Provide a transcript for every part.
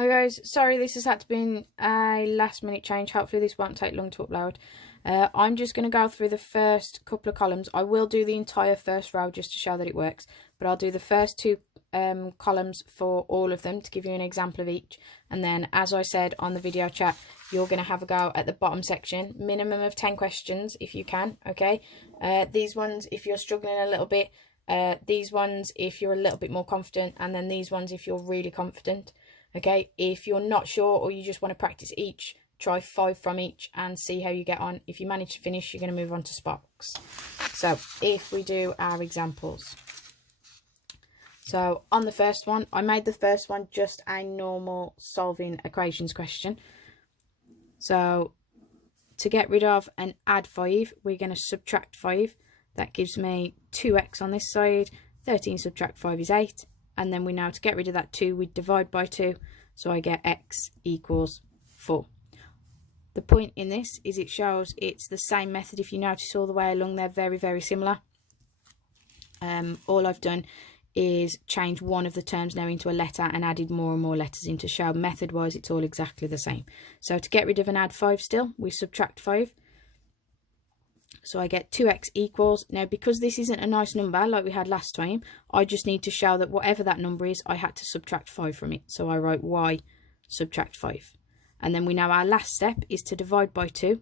Hi guys, sorry this has had to be a last minute change. Hopefully this won't take long to upload. I'm just going to go through the first couple of columns. I will do the entire first row just to show that it works, but I'll do the first two columns for all of them to give you an example of each. And then, as I said on the video chat, you're going to have a go at the bottom section, minimum of 10 questions if you can, okay? These ones if you're struggling a little bit, these ones if you're a little bit more confident, and then these ones if you're really confident. Okay, if you're not sure or you just want to practice each, try 5 from each and see how you get on. If you manage to finish, you're going to move on to Sparks. So if we do our examples. So on the first one, I made the first one just a normal solving equations question. So to get rid of and add 5, we're going to subtract 5. That gives me 2x on this side. 13 subtract 5 is 8. And then we know to get rid of that 2, we divide by 2. So I get x equals 4. The point in this is it shows it's the same method. If you notice all the way along, they're very, very similar. All I've done is change one of the terms now into a letter and added more and more letters in to show method-wise it's all exactly the same. So to get rid of and add 5 still, we subtract 5. So I get 2x equals, now because this isn't a nice number like we had last time, I just need to show that whatever that number is, I had to subtract 5 from it. So I write y subtract 5. And then we know our last step is to divide by 2.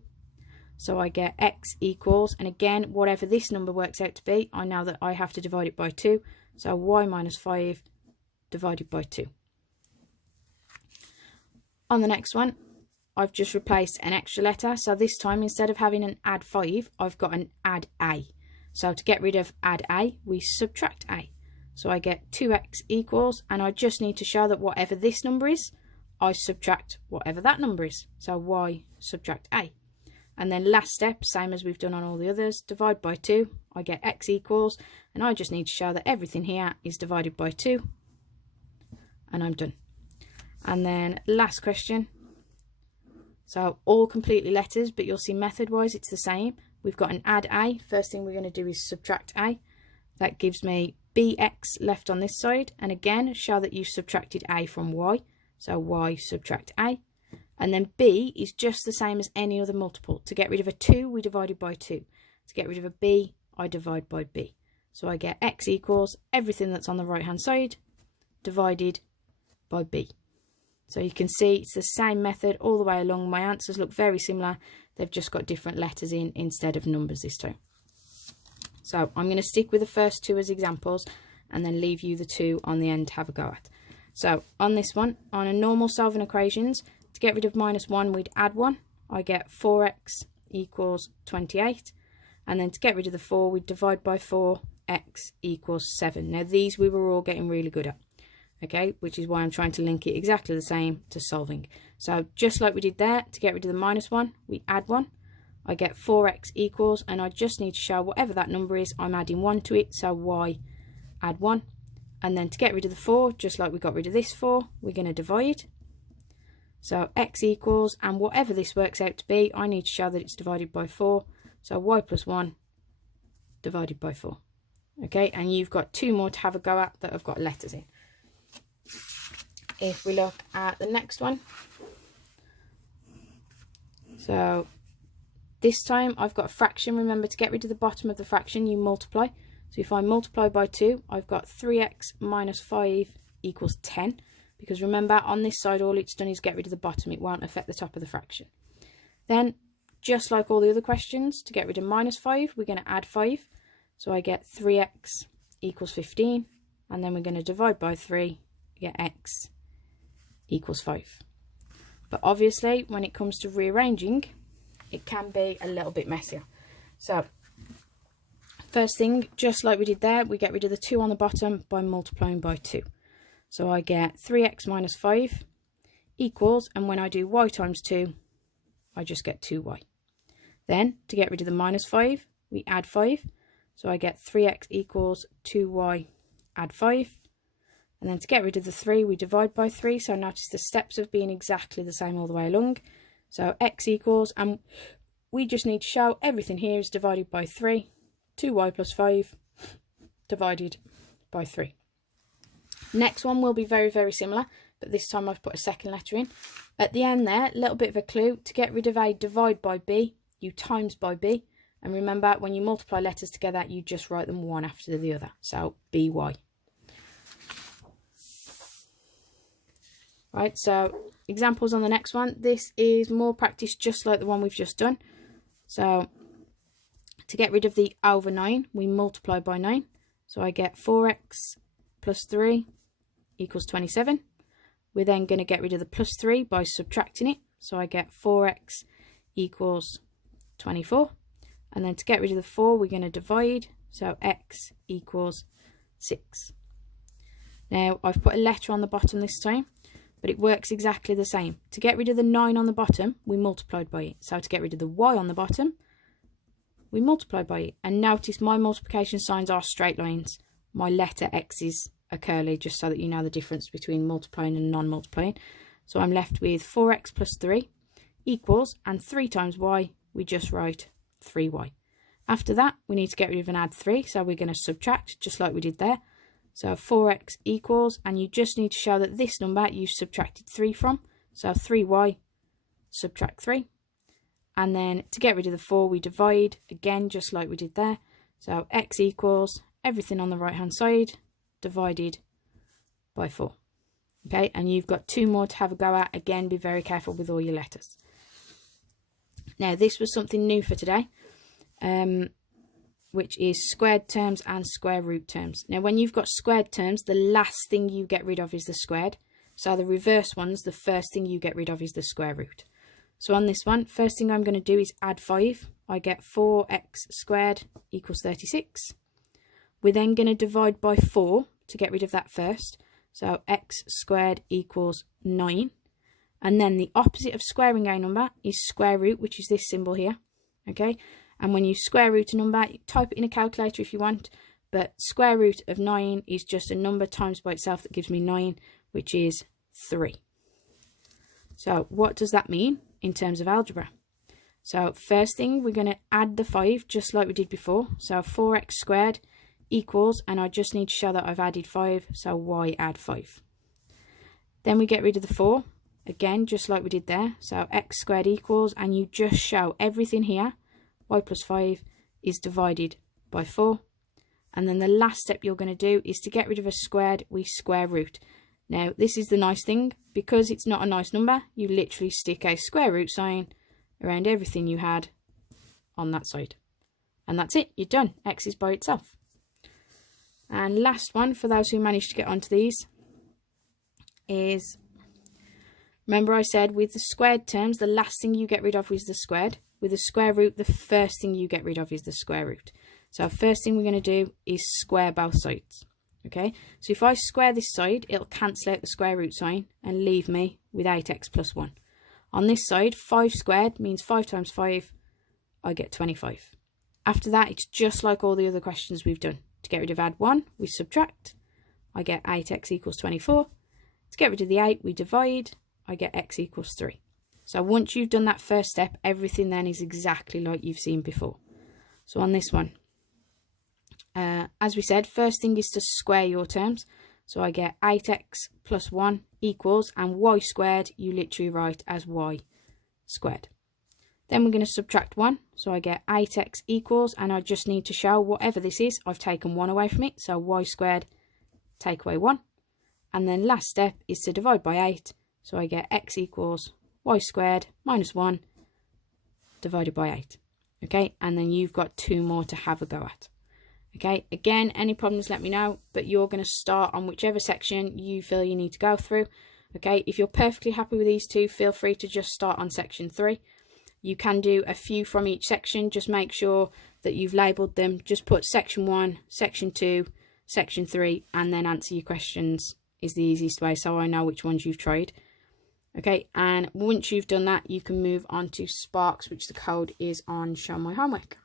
So I get x equals, and again, whatever this number works out to be, I know that I have to divide it by 2. So y minus 5 divided by 2. On the next one, I've just replaced an extra letter. So this time, instead of having an add 5, I've got an add a. So to get rid of add a, we subtract a. So I get 2x equals, and I just need to show that whatever this number is, I subtract whatever that number is. So y subtract a. And then last step, same as we've done on all the others, divide by 2. I get x equals, and I just need to show that everything here is divided by 2. And I'm done. And then last question. So all completely letters, but you'll see method-wise it's the same. We've got an add a. First thing we're going to do is subtract a. That gives me bx left on this side. And again, show that you've subtracted a from y. So y subtract a. And then b is just the same as any other multiple. To get rid of a 2, we divide it by 2. To get rid of a b, I divide by b. So I get x equals everything that's on the right-hand side divided by b. So you can see it's the same method all the way along. My answers look very similar. They've just got different letters in instead of numbers this time. So I'm going to stick with the first 2 as examples and then leave you the 2 on the end to have a go at. So on this one, on a normal solving equations, to get rid of minus 1, we'd add 1. I get 4x equals 28. And then to get rid of the 4, we'd divide by 4, x equals 7. Now these we were all getting really good at. Okay, which is why I'm trying to link it exactly the same to solving. So just like we did there, to get rid of the minus 1, we add 1. I get 4x equals, and I just need to show whatever that number is, I'm adding 1 to it, so y add 1. And then to get rid of the 4, just like we got rid of this 4, we're going to divide. So x equals, and whatever this works out to be, I need to show that it's divided by 4. So y plus 1 divided by 4. Okay, and you've got 2 more to have a go at that have got letters in. If we look at the next one, so this time I've got a fraction. Remember, to get rid of the bottom of the fraction, you multiply. So if I multiply by 2, I've got 3x minus 5 equals 10. Because remember, on this side, all it's done is get rid of the bottom. It won't affect the top of the fraction. Then, just like all the other questions, to get rid of minus 5, we're going to add 5. So I get 3x equals 15. And then we're going to divide by 3, we get x equals 5. But obviously, when it comes to rearranging, it can be a little bit messier. So first thing, just like we did there, we get rid of the 2 on the bottom by multiplying by 2. So I get 3x minus 5 equals, and when I do y times 2, I just get 2y. Then to get rid of the minus 5, we add 5. So I get 3x equals 2y add 5. And then to get rid of the 3, we divide by 3. So notice the steps of being exactly the same all the way along. So x equals, and we just need to show everything here is divided by 3. 2y plus 5 divided by 3. Next one will be very, very similar. but this time I've put a second letter in. At the end there, a little bit of a clue. To get rid of A, divide by B, you times by B. And remember, when you multiply letters together, you just write them one after the other. So BY. Right, so examples on the next one. This is more practice, just like the one we've just done. So to get rid of the over 9, we multiply by 9. So I get 4x plus 3 equals 27. We're then going to get rid of the plus 3 by subtracting it. So I get 4x equals 24. And then to get rid of the 4, we're going to divide. So x equals 6. Now, I've put a letter on the bottom this time, but it works exactly the same. To get rid of the 9 on the bottom, we multiplied by it. So to get rid of the y on the bottom, we multiply by it. And notice my multiplication signs are straight lines. My letter x's are curly, just so that you know the difference between multiplying and non-multiplying. So I'm left with 4x plus 3 equals, and 3 times y, we just write 3y. After that, we need to get rid of and add 3, so we're going to subtract, just like we did there. So 4x equals, and you just need to show that this number you subtracted 3 from. So 3y, subtract 3. And then to get rid of the 4, we divide, again, just like we did there. So x equals, everything on the right-hand side, divided by 4. Okay, and you've got 2 more to have a go at. Again, be very careful with all your letters. Now, this was something new for today, which is squared terms and square root terms. Now, when you've got squared terms, the last thing you get rid of is the squared. So the reverse ones, the first thing you get rid of is the square root. So on this one, first thing I'm going to do is add 5. I get 4x squared equals 36. We're then going to divide by 4 to get rid of that first. So x squared equals 9. And then the opposite of squaring a number is square root, which is this symbol here. Okay, and when you square root a number, type it in a calculator if you want, but square root of 9 is just a number times by itself that gives me 9, which is 3. So what does that mean in terms of algebra? So first thing, we're going to add the 5 just like we did before. So 4x squared equals, and I just need to show that I've added 5, so y add 5. Then we get rid of the 4, again just like we did there. So x squared equals, and you just show everything here, y plus 5 is divided by 4. And then the last step you're going to do is to get rid of a squared, we square root. Now this is the nice thing, because it's not a nice number, you literally stick a square root sign around everything you had on that side. And that's it, you're done. X is by itself. And last one, for those who managed to get onto these, is, remember I said with the squared terms, the last thing you get rid of is the squared. With the square root, the first thing you get rid of is the square root. So first thing we're going to do is square both sides. Okay, so if I square this side, it'll cancel out the square root sign and leave me with 8x plus 1. On this side, 5 squared means 5 times 5, I get 25. After that, it's just like all the other questions we've done. To get rid of add 1, we subtract. I get 8x equals 24. To get rid of the 8, we divide. I get x equals 3. So once you've done that first step, everything then is exactly like you've seen before. So on this one, as we said, first thing is to square your terms. So I get 8x plus 1 equals, and y squared you literally write as y squared. Then we're going to subtract 1. So I get 8x equals, and I just need to show whatever this is, I've taken 1 away from it. So y squared, take away 1. And then last step is to divide by 8. So I get x equals y squared minus 1 divided by 8. Okay, and then you've got 2 more to have a go at. Okay, again, any problems, let me know, but you're going to start on whichever section you feel you need to go through. Okay, if you're perfectly happy with these 2, feel free to just start on section 3. You can do a few from each section, just make sure that you've labelled them. Just put section 1, section 2, section 3, and then answer your questions is the easiest way, so I know which ones you've tried. Okay, and once you've done that, you can move on to Sparks, which the code is on Show My Homework.